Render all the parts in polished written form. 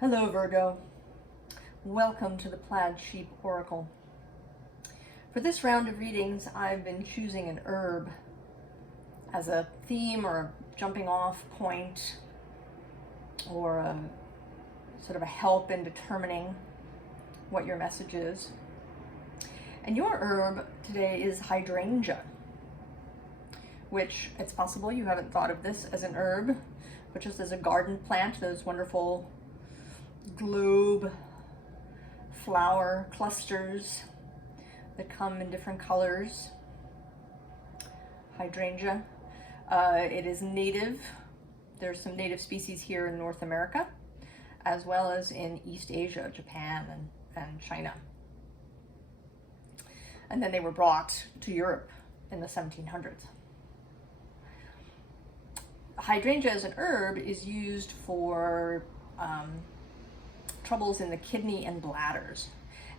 Hello Virgo, welcome to the Plaid Sheep Oracle. For this round of readings, I've been choosing an herb as a theme or a jumping off point or a sort of a help in determining what your message is. And your herb today is Hydrangea, which it's possible you haven't thought of this as an herb, but just as a garden plant, those wonderful globe flower clusters that come in different colors. Hydrangea. It is native. There's some native species here in North America, as well as in East Asia, Japan and China. And then they were brought to Europe in the 1700s. Hydrangea as an herb is used for troubles in the kidney and bladders.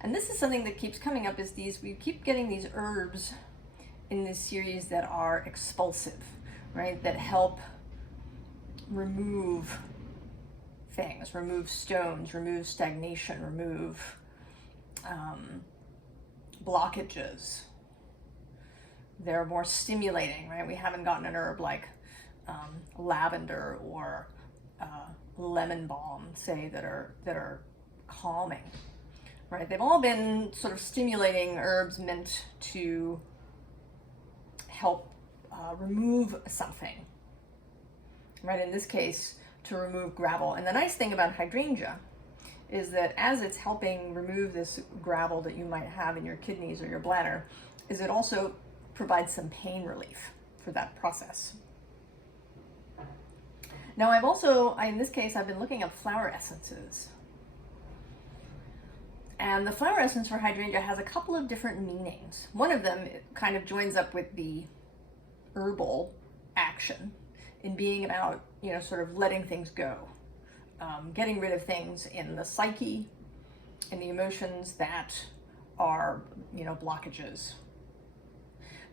And this is something that keeps coming up, is we keep getting these herbs in this series that are expulsive, right? That help remove things, remove stones, remove stagnation, remove blockages. They're more stimulating, right? We haven't gotten an herb like lavender or lemon balm, say, that are calming, right? They've all been sort of stimulating herbs meant to help remove something, right? In this case, to remove gravel. And the nice thing about hydrangea is that as it's helping remove this gravel that you might have in your kidneys or your bladder, is it also provides some pain relief for that process. Now in this case, I've been looking up flower essences. And the flower essence for hydrangea has a couple of different meanings. One of them kind of joins up with the herbal action in being about, sort of letting things go, getting rid of things in the psyche and the emotions that are, blockages.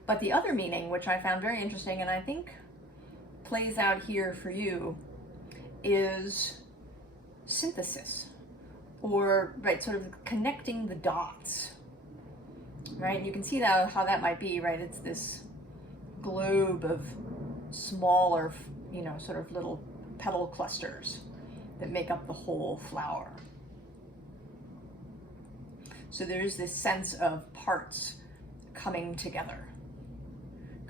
But the other meaning, which I found very interesting, and I think plays out here for you, is synthesis, or sort of connecting the dots, right? You can see how that might be, right? It's this globe of smaller, sort of little petal clusters that make up the whole flower. So there's this sense of parts coming together,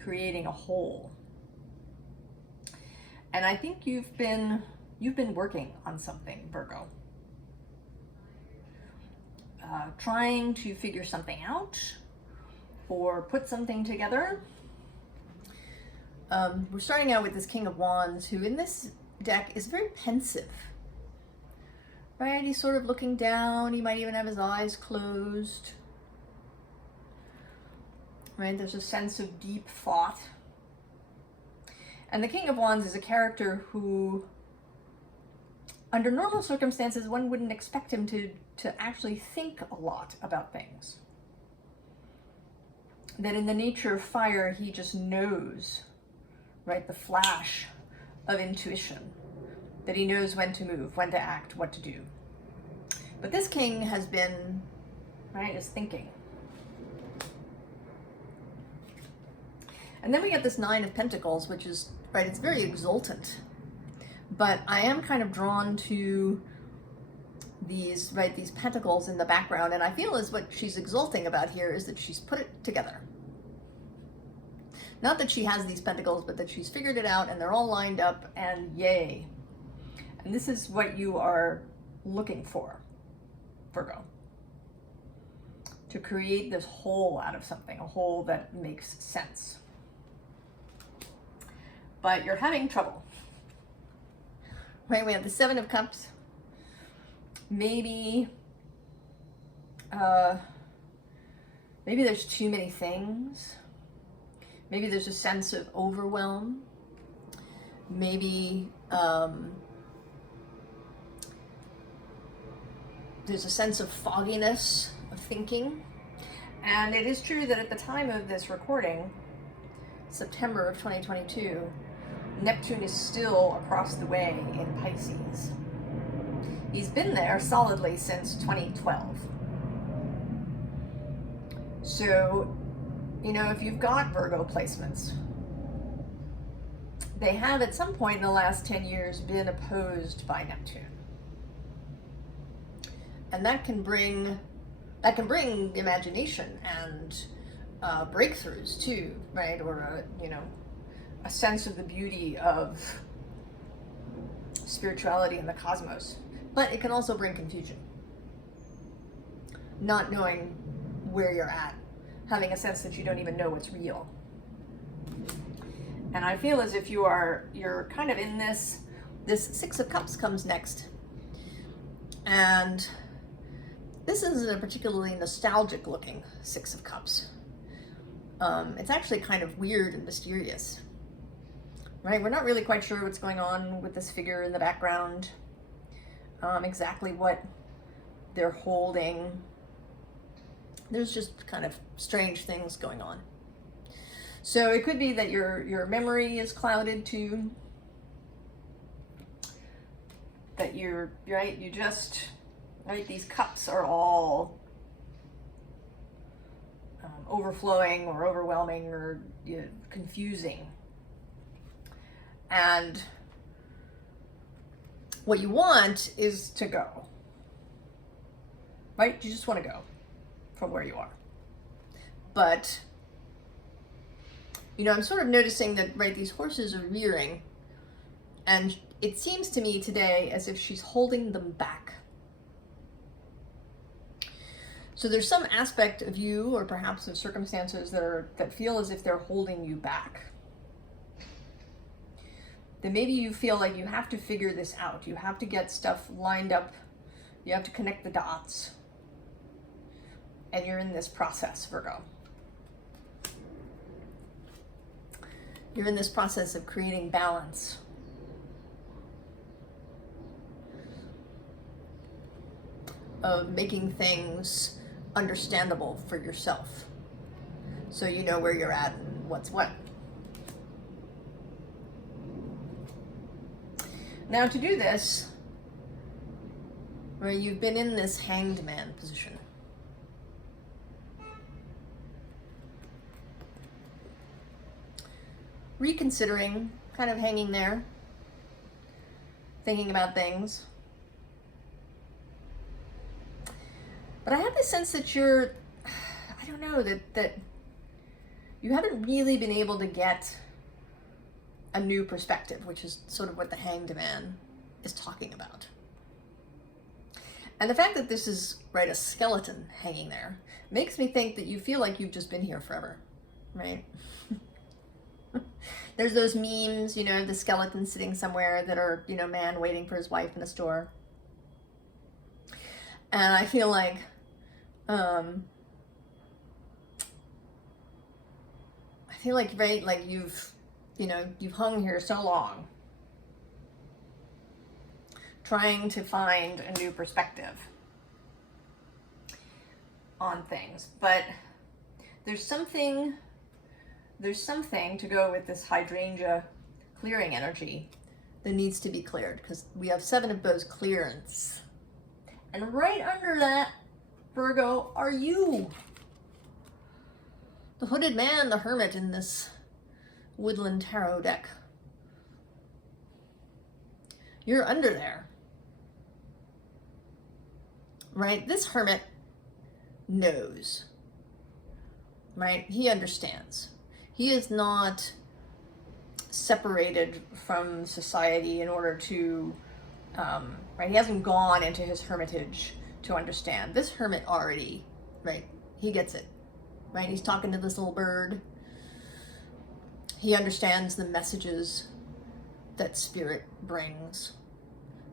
creating a whole. And I think you've been working on something, Virgo. Trying to figure something out or put something together. We're starting out with this King of Wands, who in this deck is very pensive, right? He's sort of looking down. He might even have his eyes closed, right? There's a sense of deep thought. And the King of Wands is a character who, under normal circumstances, one wouldn't expect him to actually think a lot about things. That in the nature of fire, he just knows, right, the flash of intuition, that he knows when to move, when to act, what to do. But this king has been, right, is thinking. And then we get this Nine of Pentacles, which is, right, it's very exultant. But I am kind of drawn to these, right, these pentacles in the background, and I feel as what she's exulting about here is that she's put it together. Not that she has these pentacles, but that she's figured it out and they're all lined up, and yay. And this is what you are looking for, Virgo. To create this whole out of something, a whole that makes sense. But you're having trouble. Right, we have the Seven of Cups. Maybe there's too many things. Maybe there's a sense of overwhelm. Maybe there's a sense of fogginess of thinking. And it is true that at the time of this recording, September of 2022, Neptune is still across the way in Pisces. He's been there solidly since 2012. So, you know, if you've got Virgo placements, they have at some point in the last 10 years been opposed by Neptune. And that can bring imagination and breakthroughs too, right? Or a sense of the beauty of spirituality in the cosmos. But it can also bring confusion. Not knowing where you're at, having a sense that you don't even know what's real. And I feel as if you're kind of in this Six of Cups comes next. And this isn't a particularly nostalgic looking Six of Cups. It's actually kind of weird and mysterious, right? We're not really quite sure what's going on with this figure in the background, exactly what they're holding. There's just kind of strange things going on. So it could be that your memory is clouded too. That these cups are all overflowing or overwhelming or confusing. And what you want is to go, right? You just want to go from where you are. But, I'm sort of noticing that, right, these horses are rearing, and it seems to me today as if she's holding them back. So there's some aspect of you, or perhaps of circumstances that feel as if they're holding you back. Then maybe you feel like you have to figure this out. You have to get stuff lined up. You have to connect the dots. And you're in this process, Virgo. You're in this process of creating balance. Of making things understandable for yourself. So you know where you're at and what's what. Now to do this, right, you've been in this Hanged Man position. Reconsidering, kind of hanging there, thinking about things. But I have this sense that that you haven't really been able to get a new perspective, which is sort of what the Hanged Man is talking about. And the fact that this is, right, a skeleton hanging there makes me think that you feel like you've just been here forever, right? There's those memes, the skeleton sitting somewhere that are, man waiting for his wife in a store. And I feel like, right, like you've hung here so long, trying to find a new perspective on things. But there's something to go with this Hydrangea clearing energy that needs to be cleared, because we have Seven of Bows clearance. And right under that, Virgo, are you. The Hooded Man, the Hermit in this Woodland Tarot deck. You're under there. Right? This Hermit knows. Right? He understands. He is not separated from society in order to, right? He hasn't gone into his hermitage to understand. This Hermit already, right? He gets it, right? He's talking to this little bird. He understands the messages that spirit brings,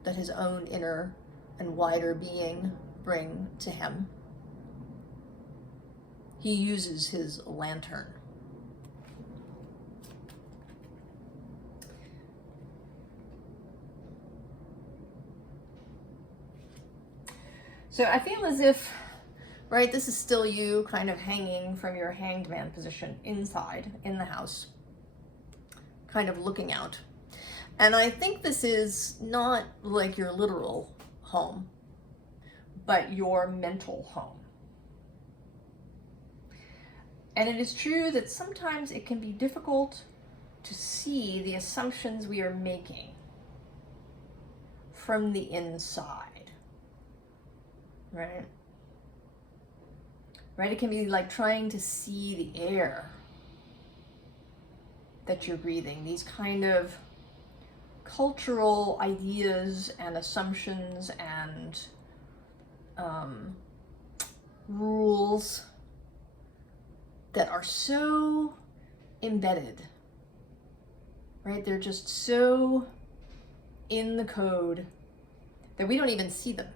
that his own inner and wider being bring to him. He uses his lantern. So I feel as if, right, this is still you kind of hanging from your Hanged Man position inside, in the house, kind of looking out. And I think this is not like your literal home, but your mental home. And it is true that sometimes it can be difficult to see the assumptions we are making from the inside, right? Right? It can be like trying to see the air that you're breathing, these kind of cultural ideas and assumptions and rules that are so embedded, right? They're just so in the code that we don't even see them.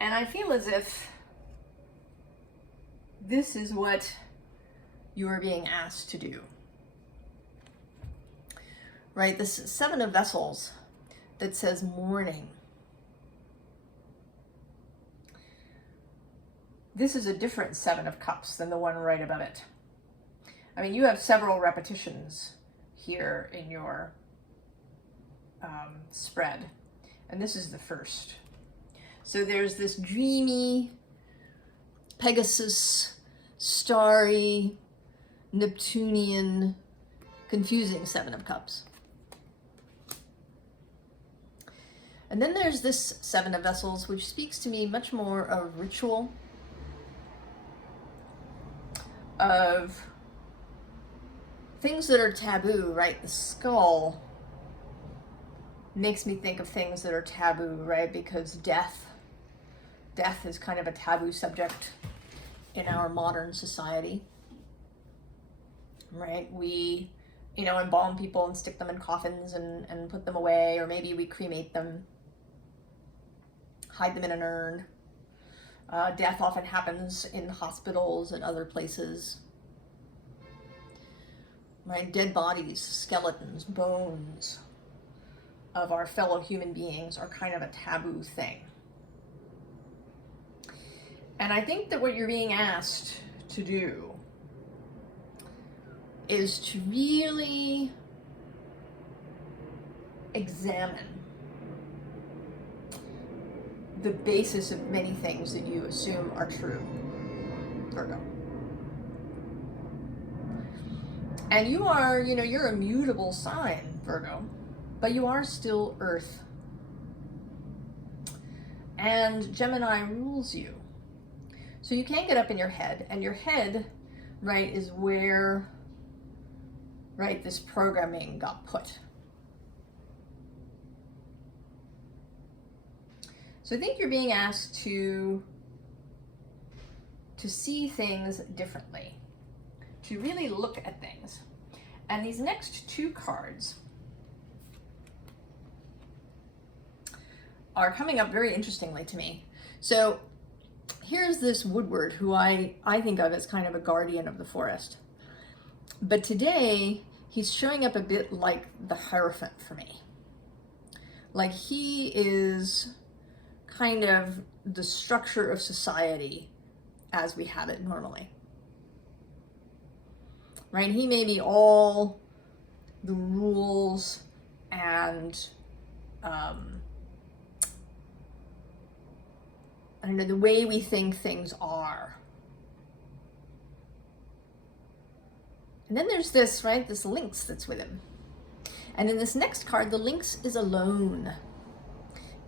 And I feel as if this is what you are being asked to do. Right? This Seven of Vessels that says mourning. This is a different Seven of Cups than the one right above it. I mean, you have several repetitions here in your spread, and this is the first. So there's this dreamy, Pegasus, starry, Neptunian, confusing Seven of Cups. And then there's this Seven of Vessels, which speaks to me much more of ritual, of things that are taboo, right? The skull makes me think of things that are taboo, right? Because death is kind of a taboo subject in our modern society, right? We, embalm people and stick them in coffins and put them away, or maybe we cremate them, hide them in an urn. Death often happens in hospitals and other places, right? Dead bodies, skeletons, bones of our fellow human beings are kind of a taboo thing. And I think that what you're being asked to do is to really examine the basis of many things that you assume are true, Virgo. And you are, you're a mutable sign, Virgo, but you are still Earth. And Gemini rules you. So you can't get up in your head, and your head, right, is where, right, this programming got put. So I think you're being asked to see things differently, to really look at things. And these next two cards are coming up very interestingly to me. So here's this Woodward, who I think of as kind of a guardian of the forest. But today, he's showing up a bit like the Hierophant for me. Like he is kind of the structure of society as we have it normally. Right? He may be all the rules and the way we think things are. And then there's this, right, this lynx that's with him. And in this next card, the lynx is alone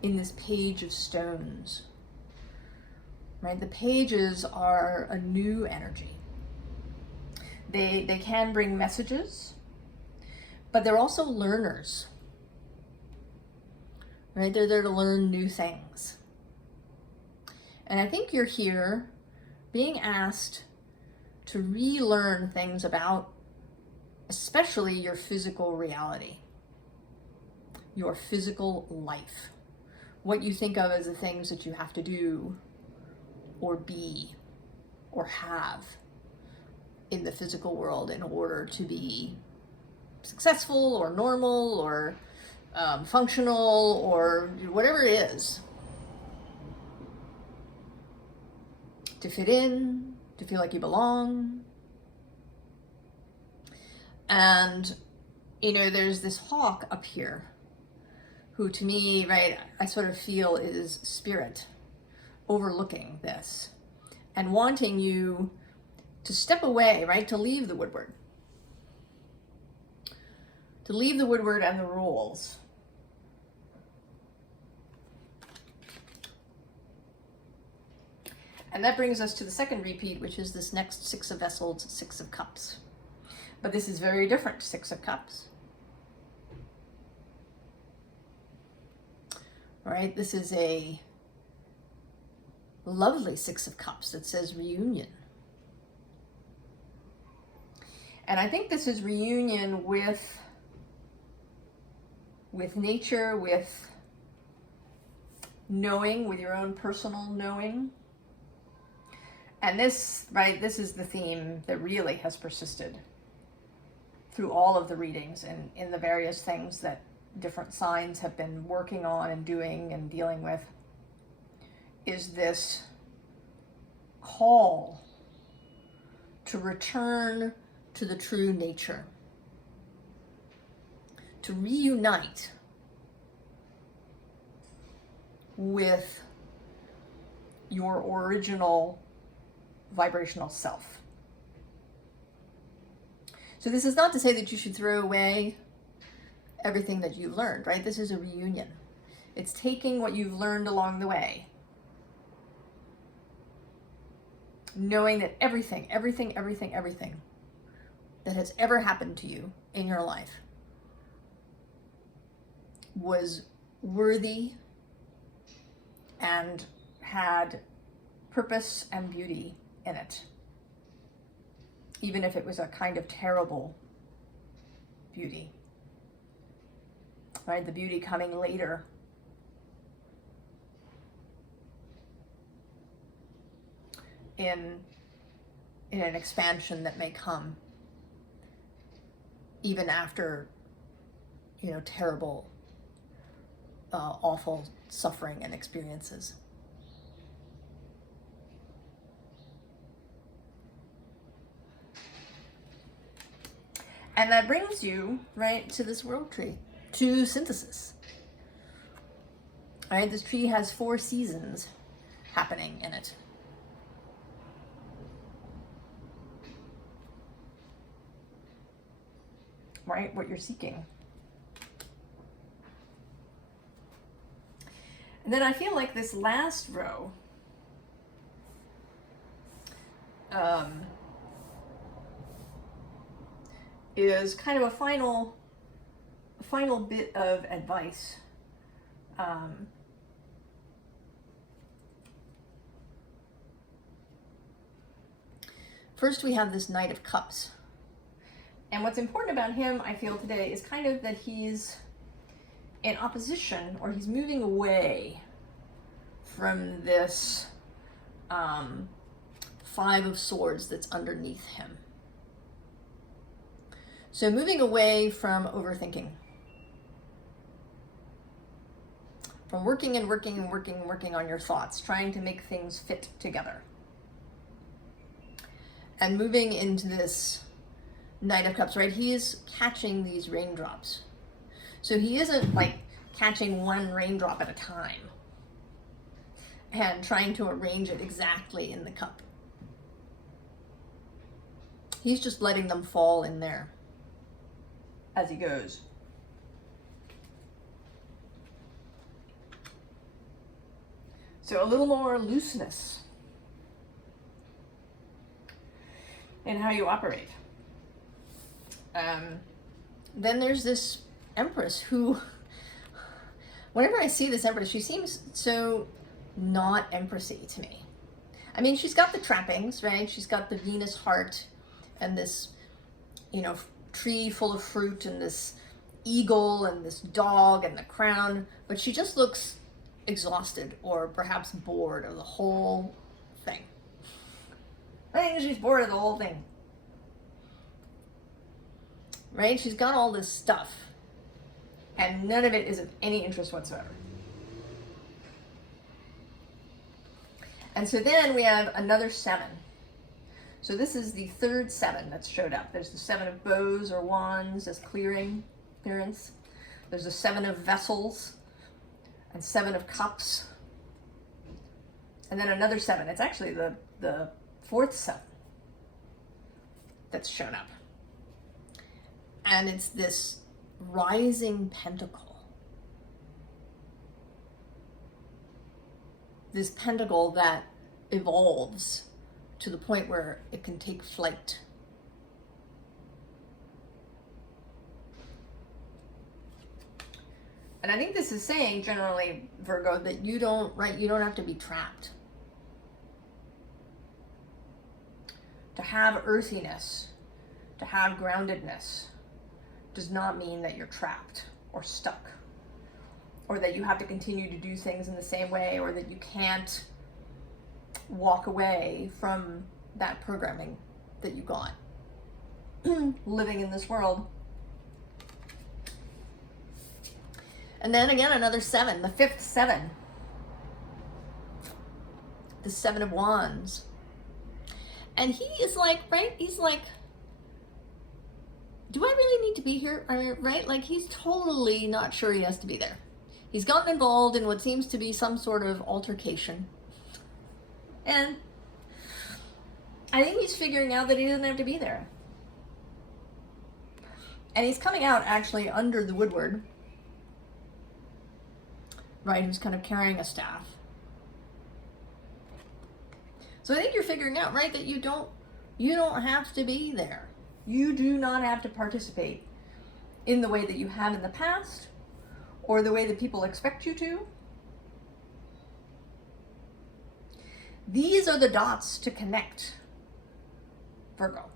in this page of stones. Right? The pages are a new energy. They can bring messages, but they're also learners. Right? They're there to learn new things. And I think you're here being asked to relearn things about, especially your physical reality, your physical life, what you think of as the things that you have to do or be or have in the physical world in order to be successful or normal or functional or whatever it is. To fit in, to feel like you belong. And, there's this hawk up here who to me, right, I sort of feel is spirit overlooking this and wanting you to step away, right, to leave the woodward. To leave the woodward and the rules. And that brings us to the second repeat, which is this next Six of Vessels, Six of Cups. But this is very different, Six of Cups. All right, this is a lovely Six of Cups that says reunion. And I think this is reunion with nature, with knowing, with your own personal knowing. And this, right, this is the theme that really has persisted through all of the readings and in the various things that different signs have been working on and doing and dealing with, is this call to return to the true nature, to reunite with your original vibrational self. So this is not to say that you should throw away everything that you've learned, right? This is a reunion. It's taking what you've learned along the way, knowing that everything that has ever happened to you in your life was worthy and had purpose and beauty in it, even if it was a kind of terrible beauty, right? The beauty coming later. In an expansion that may come even after, you know, terrible, awful suffering and experiences. And that brings you, right, to this world tree, to synthesis. All right, this tree has 4 seasons happening in it. Right, what you're seeking. And then I feel like this last row is kind of a final bit of advice. First, we have this Knight of Cups. And what's important about him, I feel today, is kind of that he's in opposition, or he's moving away from this 5 of Swords that's underneath him. So moving away from overthinking. From working on your thoughts, trying to make things fit together. And moving into this Knight of Cups, right? He is catching these raindrops. So he isn't like catching one raindrop at a time and trying to arrange it exactly in the cup. He's just letting them fall in there as he goes. So a little more looseness in how you operate. Then there's this Empress who, whenever I see this Empress, she seems so not Empressy to me. I mean, she's got the trappings, right? She's got the Venus heart and this, you know, tree full of fruit and this eagle and this dog and the crown, but she just looks exhausted or perhaps bored of the whole thing. I think she's bored of the whole thing. Right? She's got all this stuff, and none of it is of any interest whatsoever. And so then we have another 7. So this is the third 7 that's showed up. There's the 7 of bows or wands as clearance. There's the 7 of vessels, and 7 of Cups, and then another 7. It's actually the 4th 7 that's shown up. And it's this rising pentacle. This pentacle that evolves to the point where it can take flight. And I think this is saying generally, Virgo, that you don't have to be trapped. To have earthiness, to have groundedness, does not mean that you're trapped or stuck, or that you have to continue to do things in the same way, or that you can't walk away from that programming that you got living in this world. And then again, another 7, the 5th 7, the 7 of Wands. And he is like, right, he's like, do I really need to be here? I mean, right, like he's totally not sure he has to be there. He's gotten involved in what seems to be some sort of altercation. And I think he's figuring out that he doesn't have to be there. And he's coming out actually under the woodward, right, who's kind of carrying a staff. So I think you're figuring out, right, that you don't have to be there. You do not have to participate in the way that you have in the past, or the way that people expect you to. These are the dots to connect, Virgo.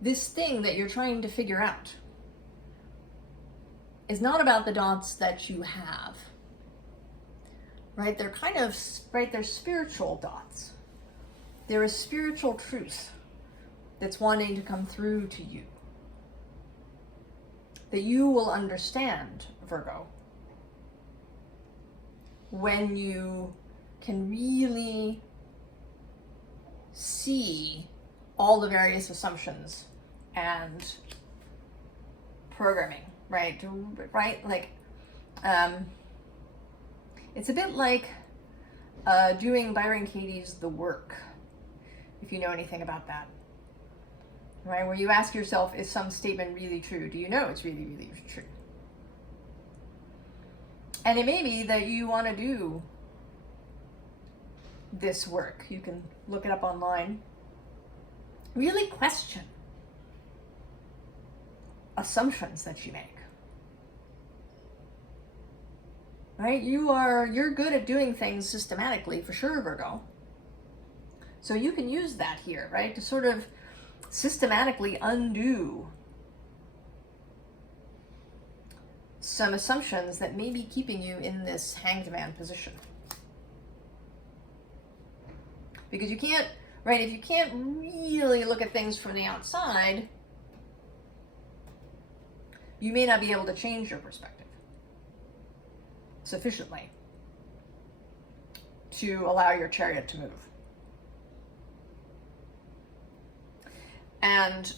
This thing that you're trying to figure out is not about the dots that you have, right? They're kind of, right, they're spiritual dots. There is spiritual truth that's wanting to come through to you, that you will understand, Virgo, when you can really see all the various assumptions and programming, right? Like, it's a bit like doing Byron Katie's The Work, if you know anything about that, right? Where you ask yourself, is some statement really true? Do you know it's really, really true? And it may be that you want to do this work. You can look it up online. Really question assumptions that you make. Right? You're good at doing things systematically, for sure, Virgo. So you can use that here, right? To sort of systematically undo some assumptions that may be keeping you in this hanged man position. Because you can't, right, if you can't really look at things from the outside, you may not be able to change your perspective sufficiently to allow your chariot to move. And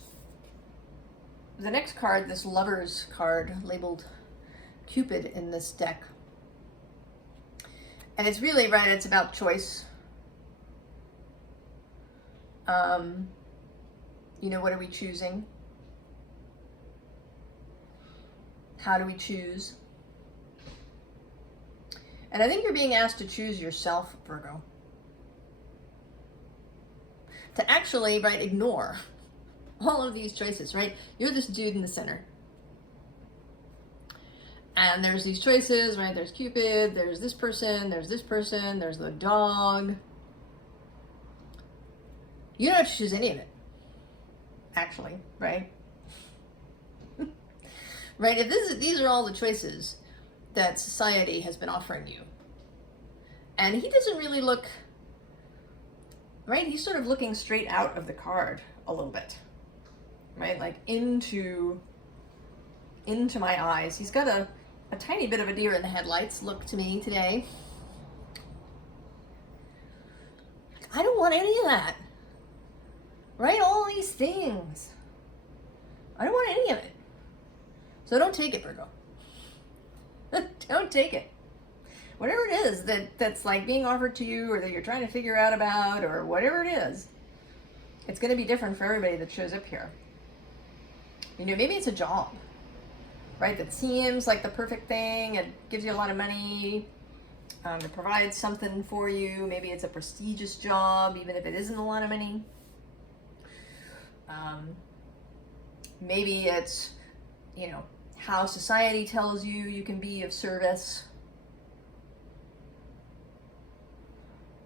the next card, this Lover's card, labeled Cupid in this deck. And it's really, right, it's about choice. You know, what are we choosing? How do we choose? And I think you're being asked to choose yourself, Virgo. To actually, right, ignore all of these choices, right? You're this dude in the center. And there's these choices, right? There's Cupid, there's this person, there's the dog. You don't have to choose any of it, actually, right? Right? If these are all the choices that society has been offering you, and he doesn't really look, right? He's sort of looking straight out of the card a little bit, right? Like into my eyes. He's got a tiny bit of a deer in the headlights look to me today. I don't want any of that. Right? All these things. I don't want any of it. So don't take it, Virgo. Don't take it. Whatever it is that's like being offered to you, or that you're trying to figure out about, or whatever it is, it's going to be different for everybody that shows up here. You know, maybe it's a job, right? That seems like the perfect thing. It gives you a lot of money. It provides something for you. Maybe it's a prestigious job, even if it isn't a lot of money. Maybe it's, you know, how society tells you you can be of service.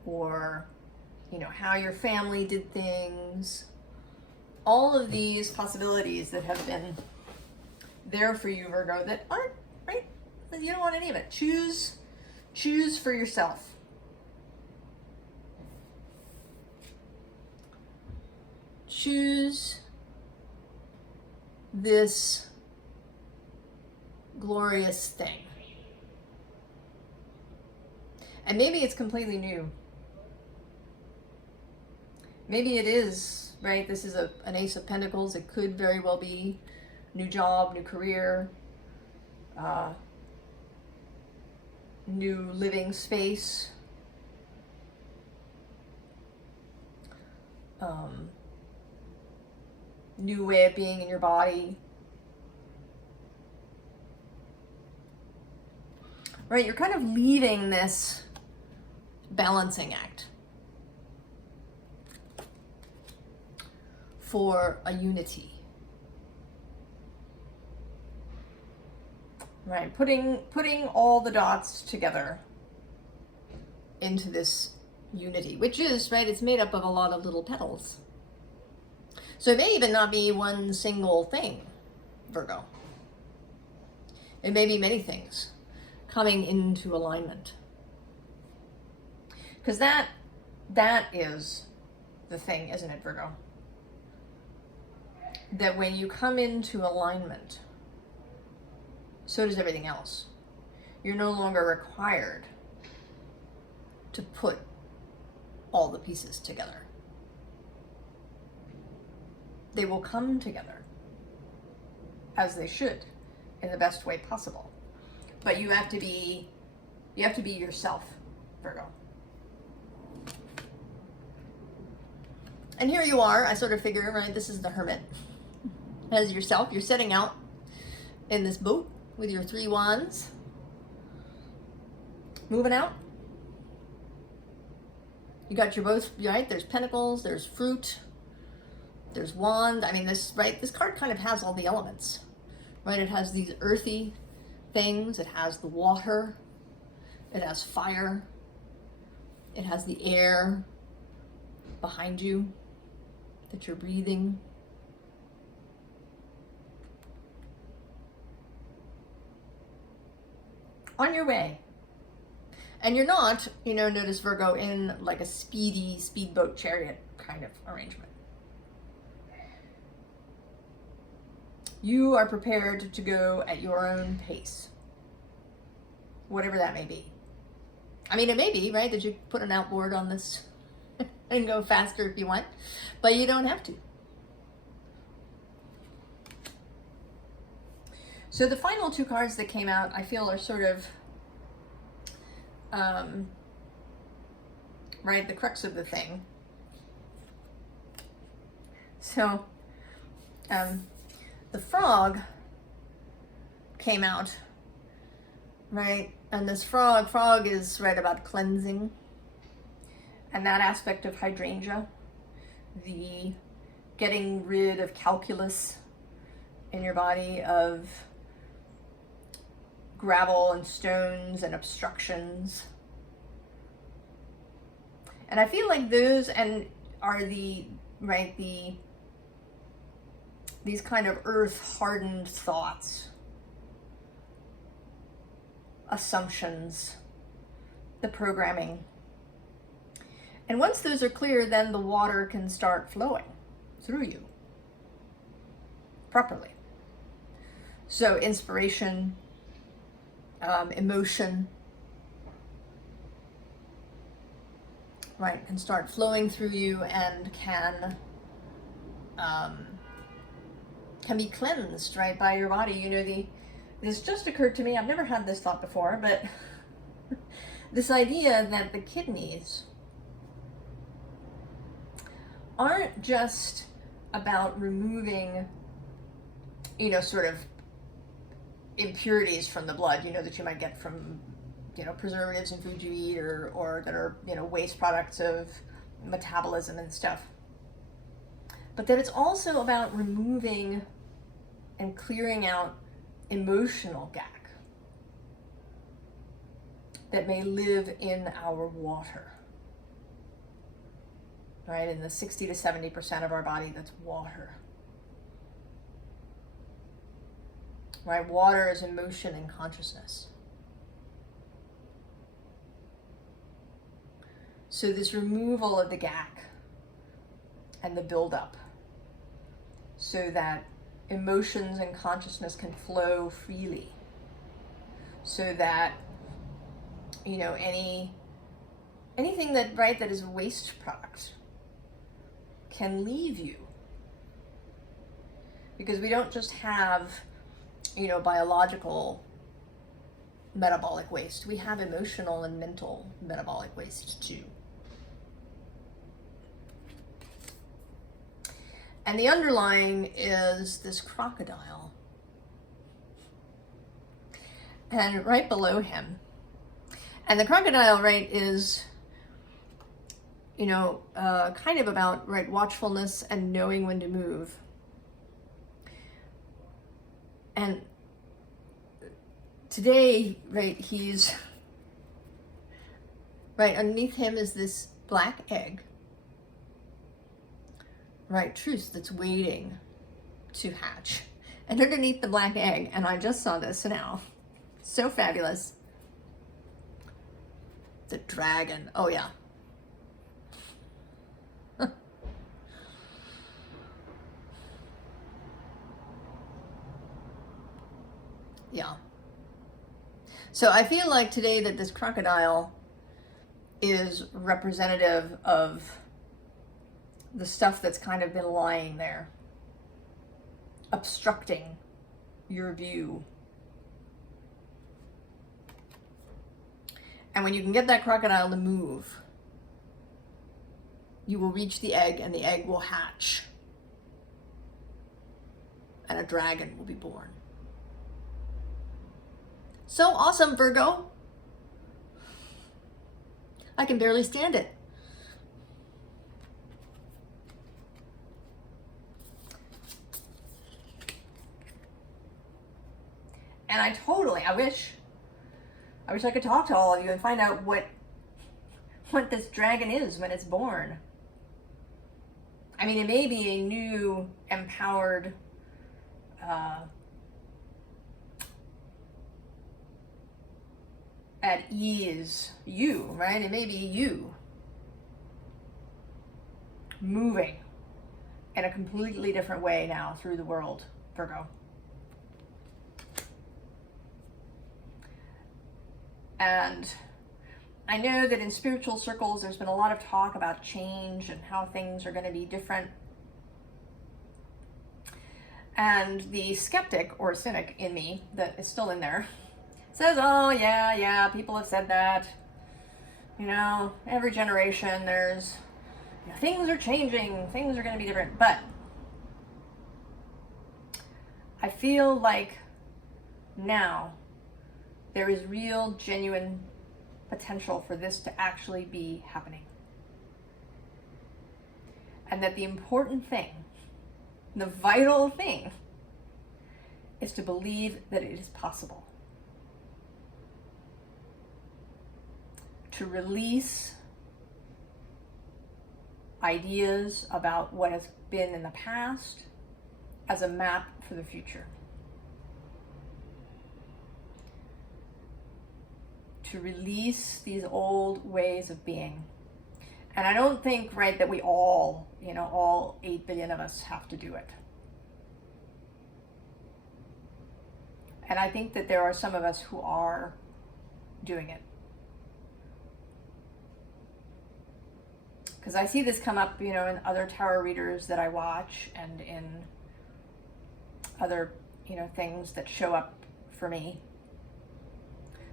Or, you know, how your family did things. All of these possibilities that have been there for you, Virgo, that aren't, right? You don't want any of it. Choose for yourself. Choose this glorious thing. And maybe it's completely new. Maybe it is, right? This is an Ace of Pentacles. It could very well be new job, new career, new living space. New way of being in your body. Right, you're kind of leaving this balancing act for a unity. Right, putting all the dots together into this unity, which is, right, it's made up of a lot of little petals. So it may even not be one single thing, Virgo. It may be many things coming into alignment. Because that is the thing, isn't it, Virgo? That when you come into alignment, so does everything else. You're no longer required to put all the pieces together. They will come together as they should, in the best way possible. But you have to be yourself, Virgo. And here you are, I sort of figure, right, this is the Hermit. As yourself, you're setting out in this boat with your 3 wands. Moving out. You got your both, right? There's pentacles, there's fruit, there's wand. I mean, this card kind of has all the elements, right? It has these earthy things. It has the water. It has fire. It has the air behind you that you're breathing. On your way. And you're not, you know, notice Virgo, in like a speedy speedboat chariot kind of arrangement. You are prepared to go at your own pace, whatever that may be. I mean, it may be, right, that you put an outboard on this and go faster if you want, but you don't have to. So the final 2 cards that came out, I feel, are sort of, right, the crux of the thing. So, the frog came out, right? And this frog is right about cleansing. And that aspect of Hydrangea, the getting rid of calculus in your body, of gravel and stones and obstructions. And I feel like those are these kind of earth-hardened thoughts, assumptions, the programming. And once those are clear, then the water can start flowing through you properly. So inspiration, emotion, right, can start flowing through you and can be cleansed, right, by your body. You know, this just occurred to me. I've never had this thought before, but this idea that the kidneys aren't just about removing, you know, sort of impurities from the blood, you know, that you might get from, you know, preservatives in food you eat, or that are, you know, waste products of metabolism and stuff. But that it's also about removing and clearing out emotional gack that may live in our water. Right? In the 60 to 70% of our body that's water. Right? Water is emotion and consciousness. So this removal of the gack and the buildup, so that emotions and consciousness can flow freely, so that, you know, anything that, right, that is a waste product can leave you. Because we don't just have, you know, biological metabolic waste. We have emotional and mental metabolic waste too. And the underlying is this crocodile. And right below him, and the crocodile, right, is, you know, kind of about, right, watchfulness and knowing when to move. And today, right, he's, right, underneath him is this black egg. Right, truth that's waiting to hatch. And underneath the black egg, and I just saw this now, so fabulous, the dragon. Oh yeah. Yeah. So I feel like today that this crocodile is representative of the stuff that's kind of been lying there, obstructing your view. And when you can get that crocodile to move, you will reach the egg, and the egg will hatch, and a dragon will be born. So awesome, Virgo. I can barely stand it. And I wish I could talk to all of you and find out what this dragon is when it's born. I mean, it may be a new, empowered, at ease you, right? It may be you moving in a completely different way now through the world, Virgo. And I know that in spiritual circles, there's been a lot of talk about change and how things are going to be different. And the skeptic or cynic in me that is still in there says, oh yeah, people have said that. You know, every generation there's, you know, things are changing, things are going to be different. But I feel like now there is real, genuine potential for this to actually be happening. And that the important thing, the vital thing, is to believe that it is possible. To release ideas about what has been in the past as a map for the future. To release these old ways of being. And I don't think, right, that we all, you know, all 8 billion of us have to do it. And I think that there are some of us who are doing it. Because I see this come up, you know, in other tarot readers that I watch, and in other, you know, things that show up for me.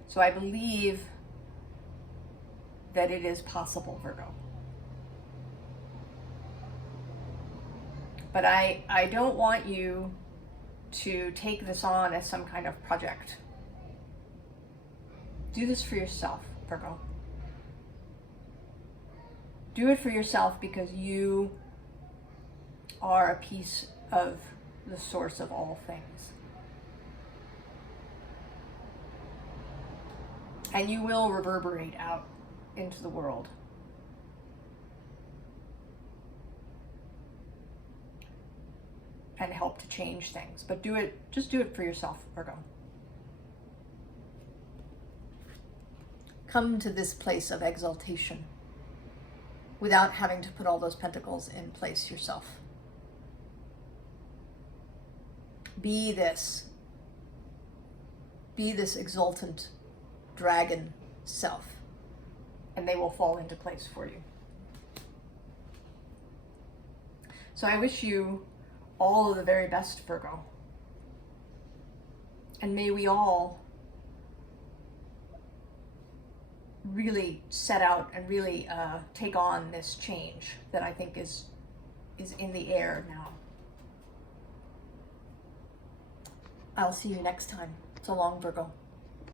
So I believe that it is possible, Virgo. But I don't want you to take this on as some kind of project. Do this for yourself, Virgo. Do it for yourself because you are a piece of the source of all things. And you will reverberate out into the world. And help to change things. But do it, just do it for yourself, Virgo. Come to this place of exaltation without having to put all those pentacles in place yourself. Be this exultant dragon self, and they will fall into place for you. So I wish you all of the very best, Virgo. And may we all really set out and really take on this change that I think is in the air now. I'll see you next time. So long, Virgo.